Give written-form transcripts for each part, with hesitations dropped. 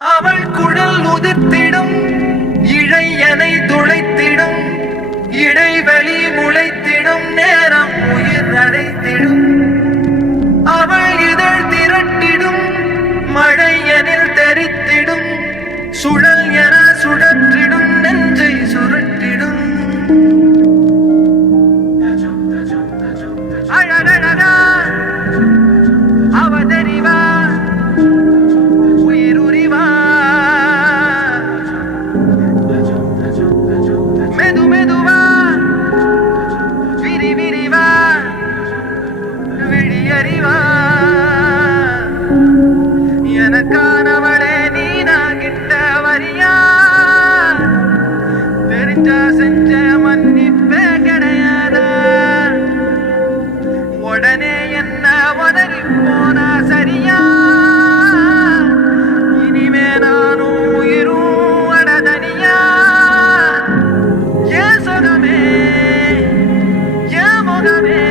அவள் குழல் உதிர்த்திடும் இழையனை துளைத்திடும் இடைவெளி முளைத்திடும் நேரம் உயிர் அடைத்திடும் அவள் இதழ் திரட்டிடும் மழையனில் தெரித்திடும் சுழல் என சுழற்றிடும் நெஞ்சை சுருட்டிடும் அழகழகா அவதறிவா உயிருரிவா மெது மெதுவா விரி விரிவா விழியறிவா எனக்கானவளே நீனா கிட்ட வரியா தெரிஞ்சா செஞ்ச மன்னிப்பே கிடையாதா உடனே என்ன உதறி போனா சரியா இனிமே நானும் உயிரும் அடதனியா ஏன் சுகமே ஏன் முகமே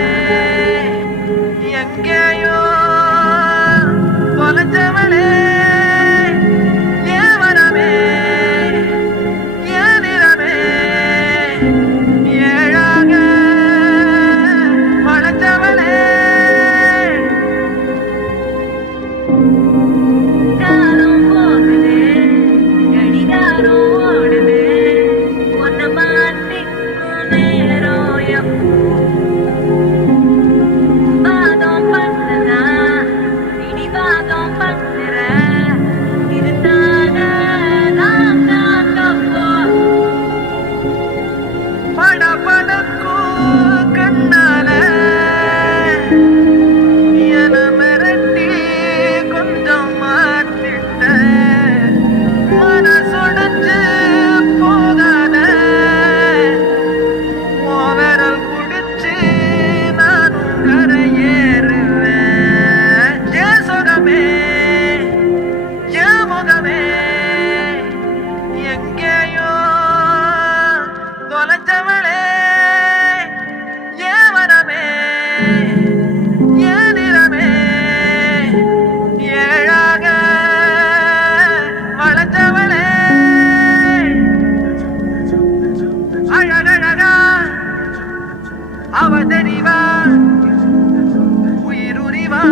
எங்கேயோ பொலச்சவளே ஏன் வரமே ஏன் நிறமே ஏழாக வளச்சவளே காலம் போகுது கடிகாரம் ஓடுது ஒன்ன மாத்திக்கும் நேரம் எப்போ பாதம் பண்ணுதா இடிவாதம் பண்ணுற இருந்தாக நான் தான் தப்போ படபடக்கும் கண்ணால என மிரட்டி கொஞ்சம் மாத்திட்ட மனசுடைஞ்சு போகாத விரல் குடிச்சு நானும் கரையேறுவேன் ஏன் சுகமே ஏன் முகமே எங்கேயோ தொலைச்சவளே ஏன் வரமே ஏன் நிறமே ஏழாக வளர்ச்சவளே அழகழகா அவதறிவா உயிருரிவா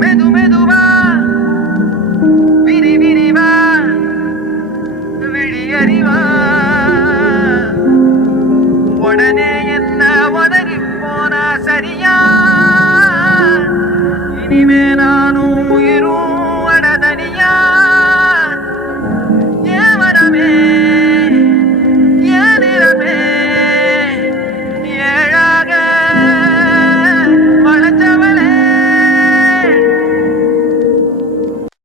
மெது மெதுவா விரி விரிவா விழியறிவா உடனே என்ன உதறி போனா சரியா இனிமே